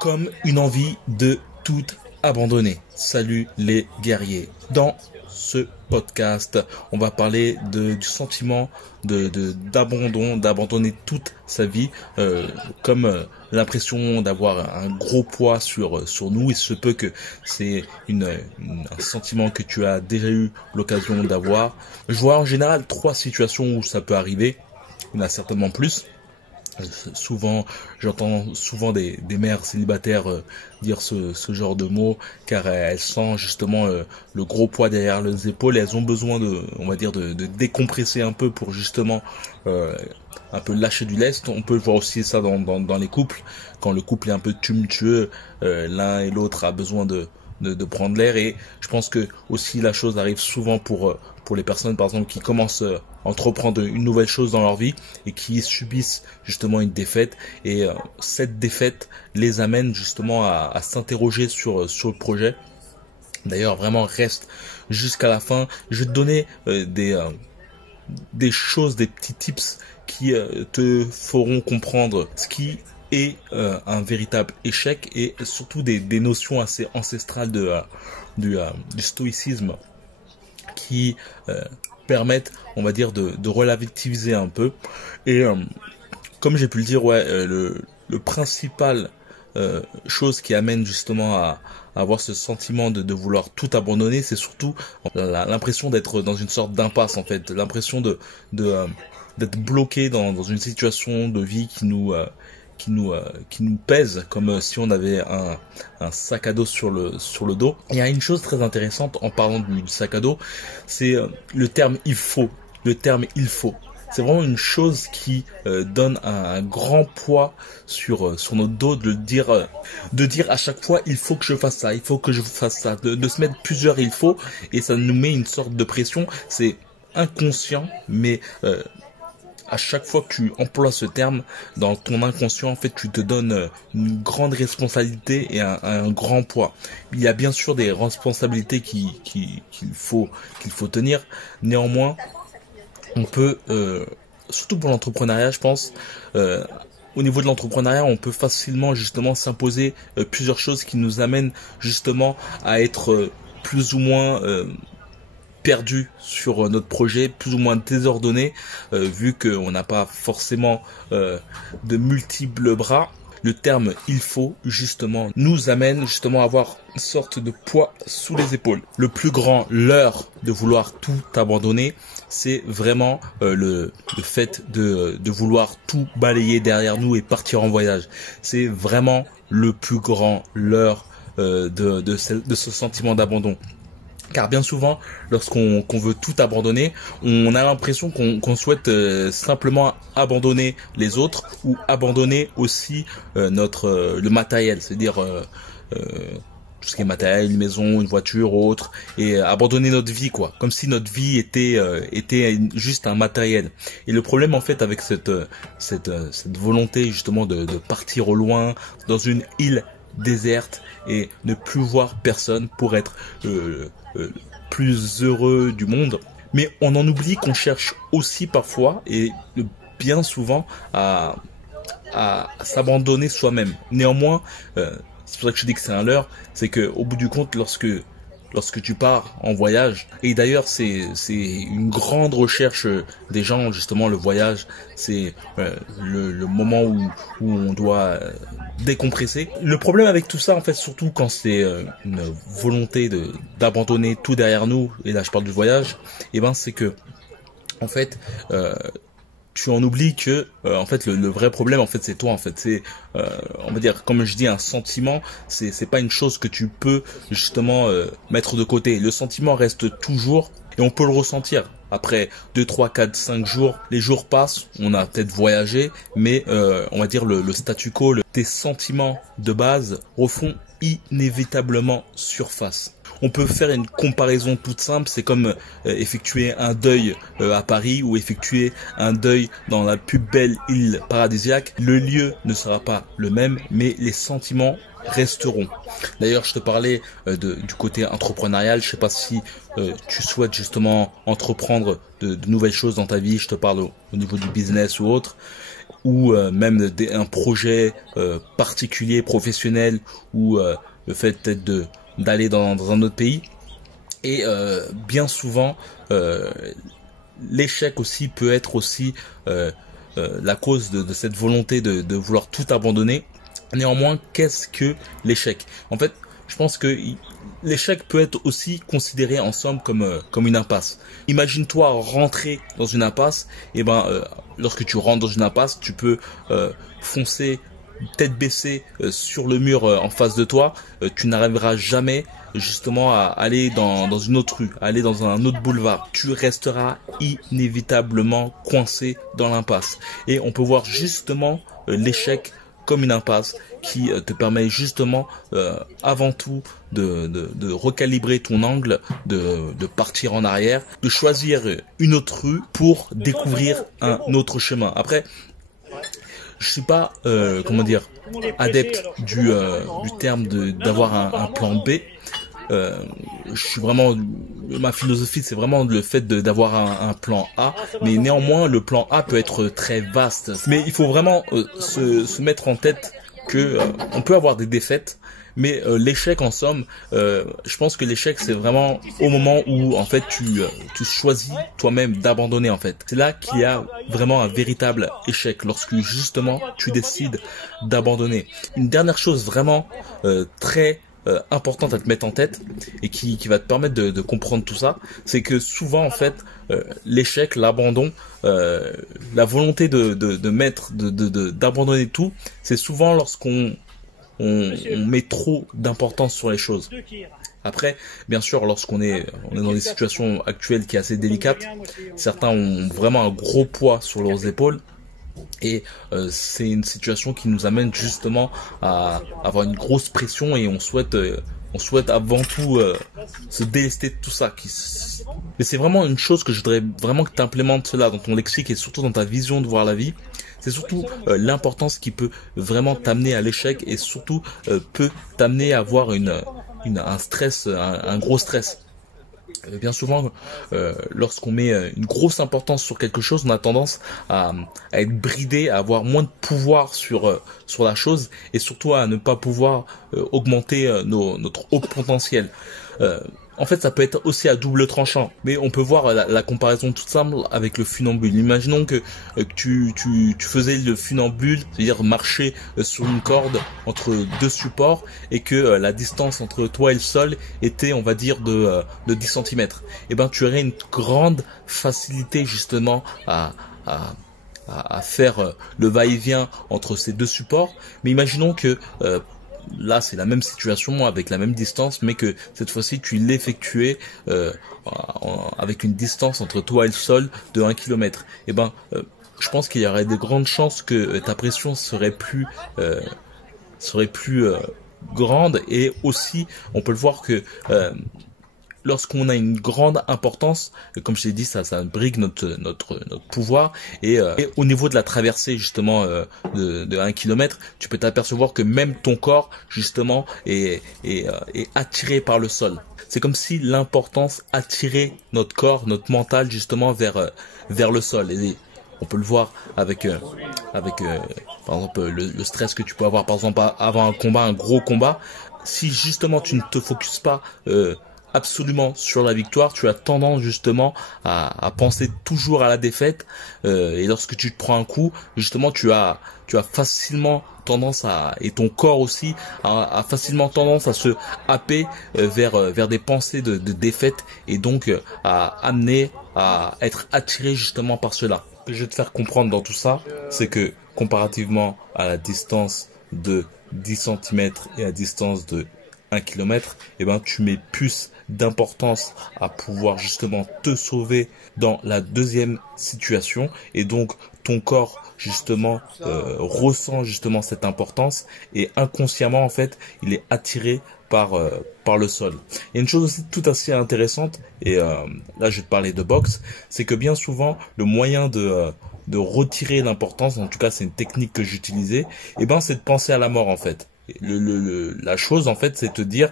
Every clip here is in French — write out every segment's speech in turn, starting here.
comme une envie de tout abandonner. Salut les guerriers. Dans ce podcast, on va parler du sentiment d'abandonner toute sa vie, comme l'impression d'avoir un gros poids sur nous. Il se peut que c'est un sentiment que tu as déjà eu l'occasion d'avoir. Je vois en général 3 situations où ça peut arriver. Il y en a certainement plus. J'entends souvent des mères célibataires dire ce genre de mots, car elles sentent justement le gros poids derrière leurs épaules et elles ont besoin de décompresser un peu pour justement un peu lâcher du lest. On peut voir aussi ça dans les couples, quand le couple est un peu tumultueux, l'un et l'autre a besoin de prendre l'air. Et je pense que aussi la chose arrive souvent pour les personnes par exemple qui commencent à entreprendre une nouvelle chose dans leur vie et qui subissent justement une défaite, et cette défaite les amène justement à s'interroger sur le projet. D'ailleurs, vraiment reste jusqu'à la fin. Je vais te donner des choses, des petits tips qui te feront comprendre ce qui est un véritable échec, et surtout des notions assez ancestrales du stoïcisme qui permettent, on va dire, de relativiser un peu. Et comme j'ai pu le dire, le principal chose qui amène justement à avoir ce sentiment de vouloir tout abandonner, c'est surtout l'impression d'être dans une sorte d'impasse, en fait, l'impression d'être bloqué dans une situation de vie qui nous pèse, comme si on avait un sac à dos sur le dos. Il y a une chose très intéressante en parlant du sac à dos, c'est le terme il faut. Le terme il faut. C'est vraiment une chose qui donne un grand poids sur notre dos, de dire à chaque fois il faut que je fasse ça, il faut que je fasse ça, de se mettre plusieurs il faut, et ça nous met une sorte de pression. C'est inconscient, mais à chaque fois que tu emploies ce terme dans ton inconscient, en fait, tu te donnes une grande responsabilité et un grand poids. Il y a bien sûr des responsabilités qu'il faut tenir. Néanmoins, on peut, surtout pour l'entrepreneuriat, je pense, au niveau de l'entrepreneuriat, on peut facilement justement s'imposer plusieurs choses qui nous amènent justement à être plus ou moins perdu sur notre projet, plus ou moins désordonné, vu qu'on n'a pas forcément de multiples bras. Le terme il faut justement nous amène justement à avoir une sorte de poids sous les épaules. Le plus grand leurre de vouloir tout abandonner, c'est vraiment le fait de vouloir tout balayer derrière nous et partir en voyage. C'est vraiment le plus grand leurre de ce sentiment d'abandon. Car bien souvent, lorsqu'on veut tout abandonner, on a l'impression qu'on souhaite simplement abandonner les autres, ou abandonner aussi le matériel, c'est-à-dire tout ce qui est matériel, une maison, une voiture, autre, et abandonner notre vie, quoi, comme si notre vie était juste un matériel. Et le problème en fait avec cette volonté justement de partir au loin dans une île déserte et ne plus voir personne pour être plus heureux du monde, mais on en oublie qu'on cherche aussi parfois et bien souvent à s'abandonner soi-même. Néanmoins, c'est pour ça que je dis que c'est un leurre, c'est que au bout du compte, lorsque tu pars en voyage, et d'ailleurs c'est une grande recherche des gens, justement le voyage, c'est le moment où on doit décompresser. Le problème avec tout ça, en fait, surtout quand c'est une volonté d'abandonner tout derrière nous, et là je parle du voyage, et ben c'est que en fait tu en oublies que en fait le vrai problème, en fait, c'est toi. En fait, c'est on va dire, comme je dis, un sentiment, c'est pas une chose que tu peux justement mettre de côté. Le sentiment reste toujours et on peut le ressentir. Après 2, 3, 4, 5 jours, les jours passent, on a peut-être voyagé, mais on va dire le statu quo, tes sentiments de base refont inévitablement surface. On peut faire une comparaison toute simple, c'est comme effectuer un deuil à Paris ou effectuer un deuil dans la plus belle île paradisiaque. Le lieu ne sera pas le même, mais les sentiments resteront. D'ailleurs, je te parlais du côté entrepreneurial. Je sais pas si tu souhaites justement entreprendre de nouvelles choses dans ta vie. Je te parle au niveau du business ou autre. ou même un projet particulier, professionnel, ou le fait peut-être d'aller dans un autre pays. Et bien souvent, l'échec aussi peut être aussi la cause de cette volonté de vouloir tout abandonner. Néanmoins, qu'est-ce que l'échec? En fait, je pense que l'échec peut être aussi considéré en somme comme une impasse. Imagine-toi rentrer dans une impasse, et lorsque tu rentres dans une impasse, tu peux foncer tête baissée sur le mur en face de toi. Tu n'arriveras jamais justement à aller dans une autre rue, à aller dans un autre boulevard. Tu resteras inévitablement coincé dans l'impasse. Et on peut voir justement l'échec comme une impasse qui te permet justement avant tout de recalibrer ton angle, de partir en arrière, de choisir une autre rue pour découvrir un autre chemin. Après, je suis pas adepte du terme d'avoir un plan B. Je suis vraiment, ma philosophie c'est vraiment le fait d'avoir un plan A, mais néanmoins le plan A peut être très vaste. Mais il faut vraiment se mettre en tête que on peut avoir des défaites, mais l'échec en somme, je pense que l'échec c'est vraiment au moment où en fait tu choisis toi-même d'abandonner en fait. C'est là qu'il y a vraiment un véritable échec, lorsque justement tu décides d'abandonner. Une dernière chose vraiment très importante à te mettre en tête et qui va te permettre de comprendre tout ça, c'est que souvent en fait l'échec, l'abandon, la volonté d'abandonner tout, c'est souvent lorsqu'on met trop d'importance sur les choses. Après, bien sûr, lorsqu'on est dans des situations actuelles qui est assez délicates, certains ont vraiment un gros poids sur leurs épaules. Et c'est une situation qui nous amène justement à avoir une grosse pression et on souhaite avant tout se délester de tout ça. Mais c'est vraiment une chose que je voudrais vraiment que tu implémentes cela dans ton lexique et surtout dans ta vision de voir la vie. C'est surtout l'importance qui peut vraiment t'amener à l'échec et surtout peut t'amener à avoir un stress, un gros stress. Bien souvent, lorsqu'on met une grosse importance sur quelque chose, on a tendance à être bridé, à avoir moins de pouvoir sur la chose et surtout à ne pas pouvoir augmenter notre haut potentiel. En fait, ça peut être aussi à double tranchant, mais on peut voir la comparaison toute simple avec le funambule. Imaginons que tu faisais le funambule, c'est-à-dire marcher sur une corde entre deux supports et que la distance entre toi et le sol était, on va dire, de 10 cm. Et ben, tu aurais une grande facilité justement à faire le va-et-vient entre ces deux supports. Mais imaginons que là, c'est la même situation avec la même distance, mais que cette fois-ci, tu l'effectuais avec une distance entre toi et le sol de 1 km. Et ben, je pense qu'il y aurait de grandes chances que ta pression serait plus grande. Et aussi, on peut le voir que lorsqu'on a une grande importance, comme je t'ai dit, ça brigue notre pouvoir. Et au niveau de la traversée justement de 1 km, tu peux t'apercevoir que même ton corps justement est attiré par le sol. C'est comme si l'importance attirait notre corps, notre mental justement vers le sol. Et on peut le voir avec par exemple le stress que tu peux avoir par exemple avant un combat, un gros combat. Si justement tu ne te focuses pas absolument sur la victoire, tu as tendance justement à penser toujours à la défaite, et lorsque tu te prends un coup, justement tu as facilement tendance et ton corps aussi a facilement tendance à se happer vers des pensées de défaite et donc à amener à être attiré justement par cela. Ce que je vais te faire comprendre dans tout ça, c'est que comparativement à la distance de 10 cm et à la distance de 1 km, et ben tu mets plus d'importance à pouvoir justement te sauver dans la deuxième situation et donc ton corps justement ressent justement cette importance et inconsciemment en fait il est attiré par le sol. Il y a une chose aussi tout assez intéressante et là je vais te parler de boxe, c'est que bien souvent le moyen de retirer l'importance, en tout cas c'est une technique que j'utilisais, et ben c'est de penser à la mort en fait. La chose en fait c'est te dire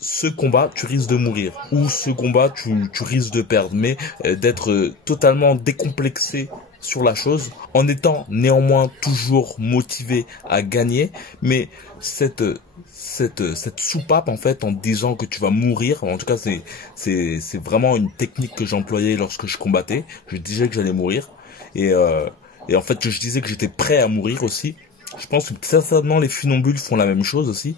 ce combat tu risques de mourir ou ce combat tu risques de perdre, mais d'être totalement décomplexé sur la chose, en étant néanmoins toujours motivé à gagner, mais cette soupape en fait, en te disant que tu vas mourir, en tout cas c'est vraiment une technique que j'employais lorsque je combattais. Je disais que j'allais mourir et en fait je disais que j'étais prêt à mourir aussi. Je pense que certainement les funambules font la même chose aussi.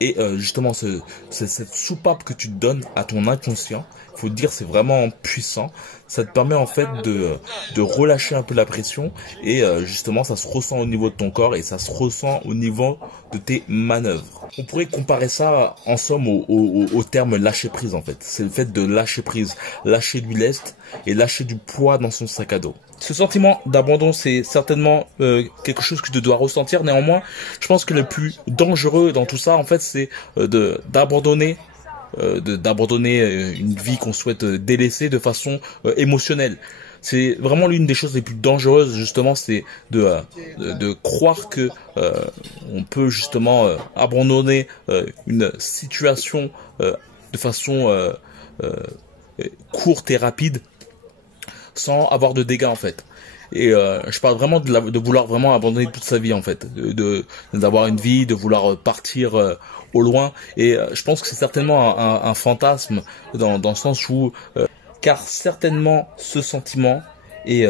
Et justement, cette soupape que tu te donnes à ton inconscient, il faut te dire, c'est vraiment puissant. Ça te permet en fait de relâcher un peu la pression et justement, ça se ressent au niveau de ton corps et ça se ressent au niveau de tes manœuvres. On pourrait comparer ça en somme au terme lâcher prise en fait. C'est le fait de lâcher prise, lâcher du lest et lâcher du poids dans son sac à dos. Ce sentiment d'abandon, c'est certainement quelque chose que tu dois ressentir. Néanmoins, je pense que le plus dangereux dans tout ça, en fait, c'est d'abandonner une vie qu'on souhaite délaisser de façon émotionnelle. C'est vraiment l'une des choses les plus dangereuses, justement, c'est de croire que on peut justement abandonner une situation de façon courte et rapide, sans avoir de dégâts en fait. Et je parle vraiment de vouloir vraiment abandonner toute sa vie en fait, d'avoir une vie, de vouloir partir au loin. Et je pense que c'est certainement un fantasme dans le sens où, car certainement ce sentiment est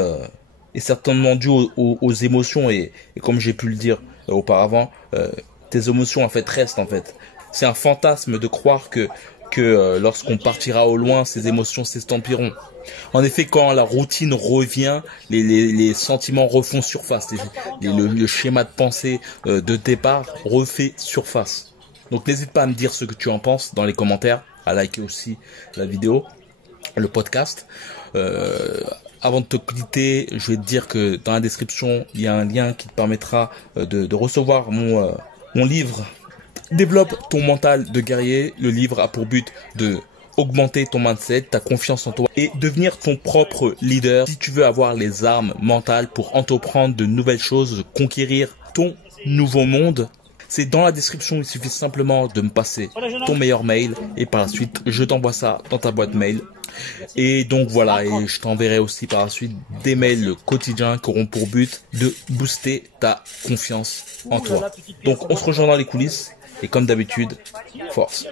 certainement dû aux émotions et comme j'ai pu le dire auparavant, tes émotions en fait restent en fait. C'est un fantasme de croire que lorsqu'on partira au loin, ces émotions s'estampiront. En effet, quand la routine revient, les sentiments refont surface. Le schéma de pensée de départ refait surface. Donc n'hésite pas à me dire ce que tu en penses dans les commentaires, à liker aussi la vidéo, le podcast. Avant de te quitter, je vais te dire que dans la description, il y a un lien qui te permettra de recevoir mon livre. Développe ton mental de guerrier. Le livre a pour but de augmenter ton mindset, ta confiance en toi et devenir ton propre leader si tu veux avoir les armes mentales pour entreprendre de nouvelles choses, conquérir ton nouveau monde. C'est dans la description, il suffit simplement de me passer ton meilleur mail et par la suite, je t'envoie ça dans ta boîte mail. Et donc voilà, et je t'enverrai aussi par la suite des mails quotidiens qui auront pour but de booster ta confiance en toi. Donc on se rejoint dans les coulisses et comme d'habitude, force.